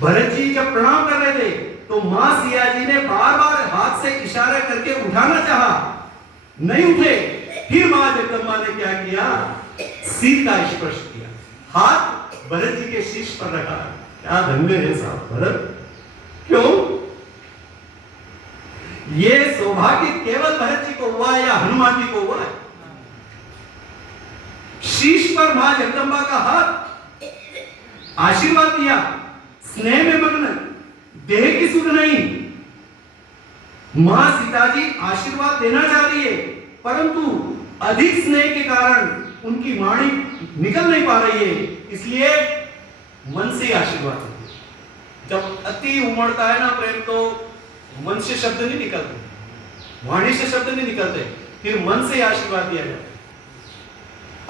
भरत जी जब प्रणाम कर रहे थे तो मां सिया जी ने बार बार हाथ से इशारा करके उठाना चाहा, नहीं उठे। फिर मां जगदम्बा ने क्या किया, सिर का स्पर्श किया, हाथ भरत जी के शीश पर रखा। क्या धन्य है साहब भरत। क्यों? ये सौभाग्य केवल भरत जी को हुआ या हनुमान जी को हुआ है? शीश पर मां जगदम्बा का हाथ, आशीर्वाद दिया, स्नेह में मग्न, देह की सुध नहीं। मां सीता जी आशीर्वाद देना चाह रही है, परंतु अधिक स्नेह के कारण उनकी वाणी निकल नहीं पा रही है, इसलिए मन से आशीर्वाद देती है। जब अति उमड़ता है ना प्रेम, तो मन से शब्द नहीं निकलते, वाणी से शब्द नहीं निकलते, फिर मन से आशीर्वाद दिया जाता है।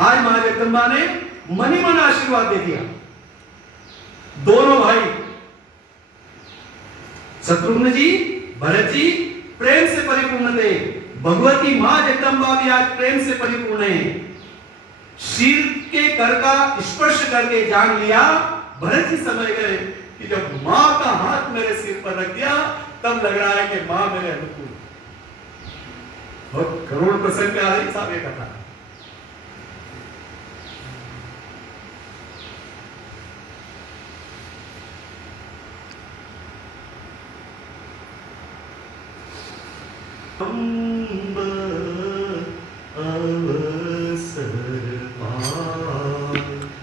आज मां जगदम्बा ने मन ही मन आशीर्वाद दे दिया। दोनों भाई शत्रुघ्न जी, भरत जी प्रेम से परिपूर्ण थे। भगवती मां जगदम्बा भी आज प्रेम से परिपूर्ण है। शीर के कर का स्पर्श करके जान लिया, भरत जी समझ गए कि जब मां का हाथ मेरे सिर पर रख दिया, तब लग रहा है कि मां मेरे अनुकूल। बहुत करोड़ प्रसंग आ रही साहब ये कथा।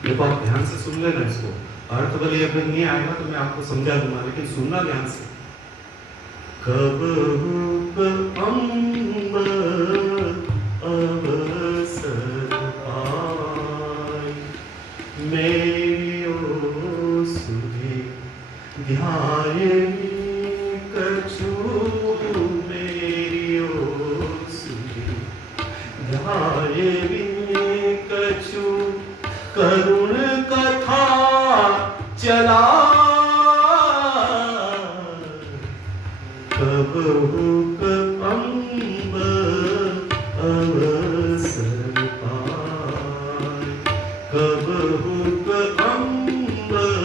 देखो आप ध्यान से सुन लेना इसको, अर्थ भले अगर नहीं आएगा तो मैं आपको समझा दूंगा, लेकिन सुनना ध्यान से। कब अम्बर अवसर पाए, मेरी ओ सुधे ध्याये कछु, मेरी ओ सुधे ध्याये कछु, करुण कथा चला। कब अम्बर अवसर पाए, कब अम्बर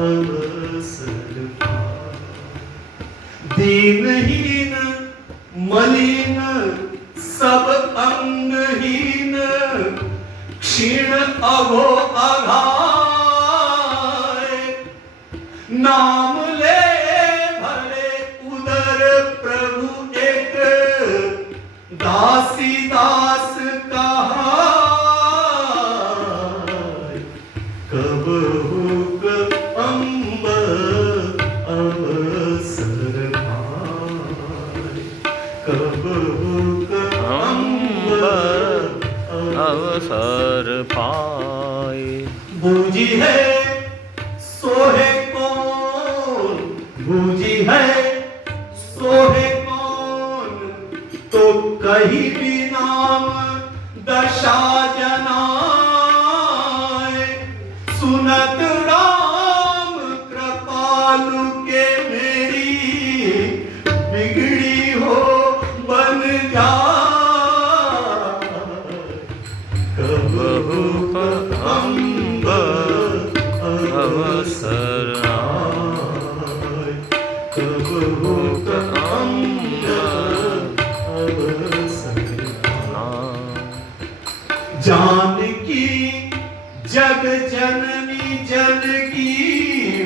अवसर पाए। दीनहीन मलिन सब अंगहीन, क्षीण अघो अघाय, नाम ले भरे उदर प्रभु एक, दासी दास कहाय। कब अम्बर अवसर पाए, कब अवसर पाए। बूझी है सोहे कौन, बूझी है सोहे कौन, तो कहीं भी नाम दशा जनाए। सुनत राम कृपालु के मेरी, बिगड़ी हो बन जा। अवसर आए, कब अवसर आए। जानकी जग जननी जनकी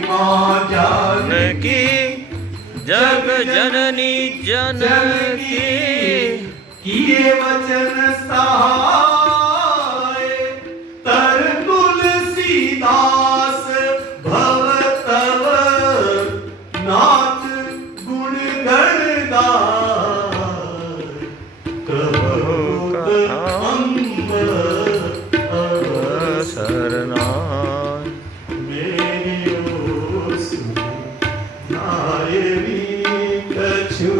मां, जानकी जग जननी जनकी, किए वचन सहाय। तर तुलसीदास भव तव, नाथ गुण गण गाय। कब अम्बर अवसर नाय, मेरी ओ सुधे ध्याये कछु,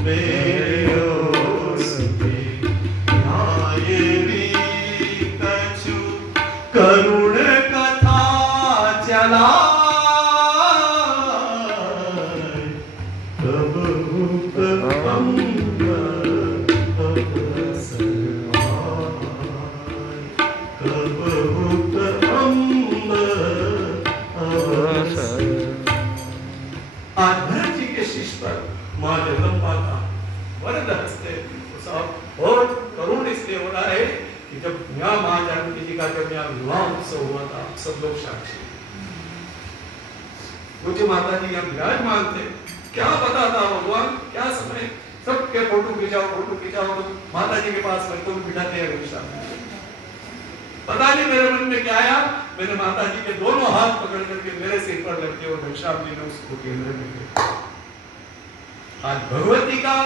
मेरी ओ सुधे ध्याये शीश पर माँ जगदम्बा का वरद हस्ते। तो साहब और करुण इसलिए हो रहा है कि जब यहाँ माँ जानकी जी का जब यहाँ विवाह उत्सव हुआ था, सब लोग साक्षी, मुझे माता जी यहाँ विराजमान थे, क्या पता था भगवान क्या समय, सबके फोटो खिंचाओ तो माता जी के पास मैं तो बिठाते हैं हमेशा। पता नहीं मेरे मन में क्या आया, मैंने माता जी के दोनों हाथ पकड़ करके मेरे सिर पर रखे और घनश्याम जी ने उसको केंद्र में लिया। आज भगवती का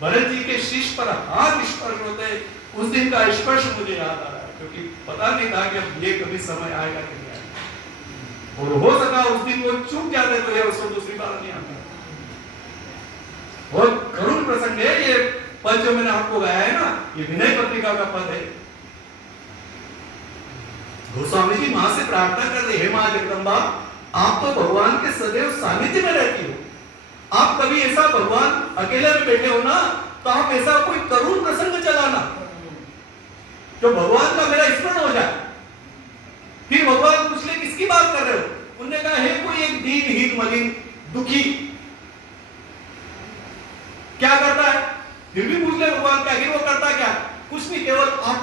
भरत जी के शीश पर हाथ स्पर्श होते, उस दिन का स्पर्श मुझे याद आ रहा है, क्योंकि पता नहीं था कि अब ये कभी समय आएगा कि नहीं आएगा, और हो सका उस दिन वो चूक जाते तो ये उसको दूसरी बार नहीं आता। बहुत करुण प्रसंग है ये पद जो मैंने आपको गाया है ना, ये विनय पत्रिका का पद है। गोस्वामी जी मां से प्रार्थना कर रहे, हे मां जगदम्बा, आप तो भगवान के सदैव सानिध्य में रहती हो, आप कभी ऐसा भगवान अकेले में बैठे हो ना, तो आप ऐसा कोई करुण प्रसंग चलाना जो भगवान का मेरा स्मरण हो जाए। फिर भगवान पूछ ले किसकी बात कर रहे हो, उन्होंने कहा है कोई एक दीनहीन मलिन दुखी क्या करता है, फिर भी पूछ ले भगवान क्या, वो करता क्या, कुछ नहीं, केवल आप